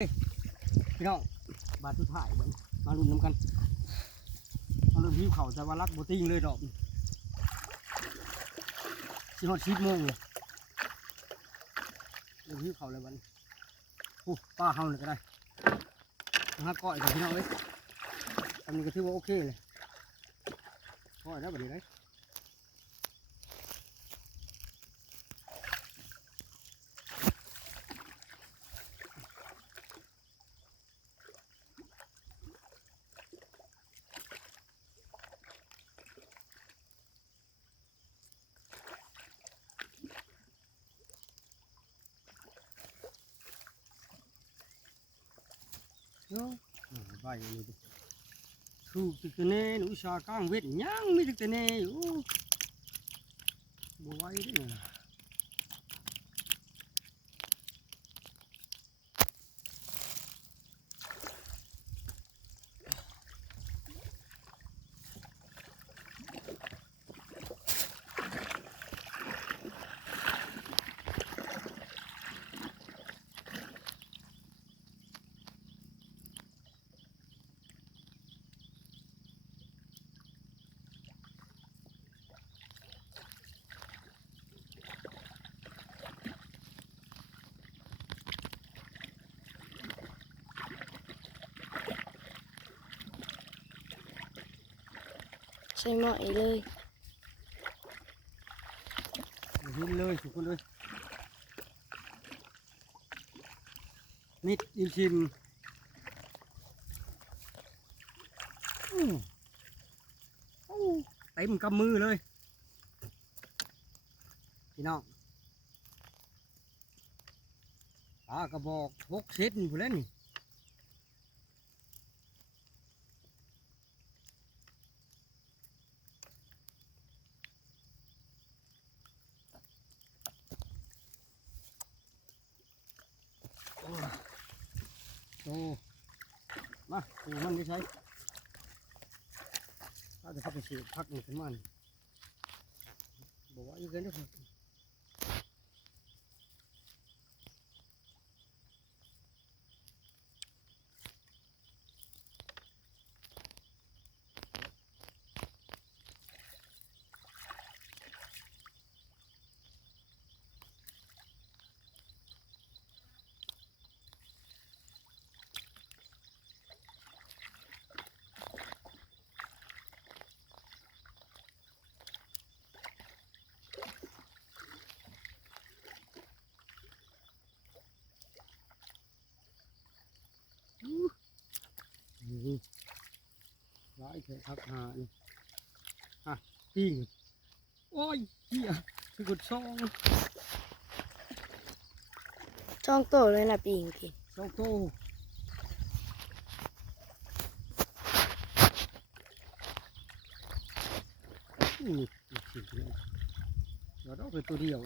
พี่น้องบาดสุดท้ายมาลุ้นน้ำกันเอาเรื่องวิวเขาแต่ว่ารักโบติ้งเลยดอกสิฮอด10 โมงเลยเรื่องวิวเขาเลยวันป้าเฮาเลยก็ได้หาก้อยกับพี่น้องเลยทำนี้ก็ถือว่าโอเคเลยก้อยแล้วแบบนี้เลยใบนี่ดิถูกตึกเน่หนูชากลางเวทยังมีตึกเน่อยู่บัวไว้ด้วยใช่ไหมเลยเห็นเลยทุกคนเลยมิดอินชิมเต็มกำมือเลยพี่น้องปลากระบอก6 เซนผู้เล่นโอ้มาปูมันไม่ใช่ถ้าจะพักไปสิพักหนึ่งขึ้นมันบอกว่าอยู่กันด้วยร้ายเถอะครับปิ้งโอ้ยเหี้ยคือกดช่อง ช่องโตเลยนะปีงกินช่องโตนี่เดี๋ยวเราเป็นตัวเดียว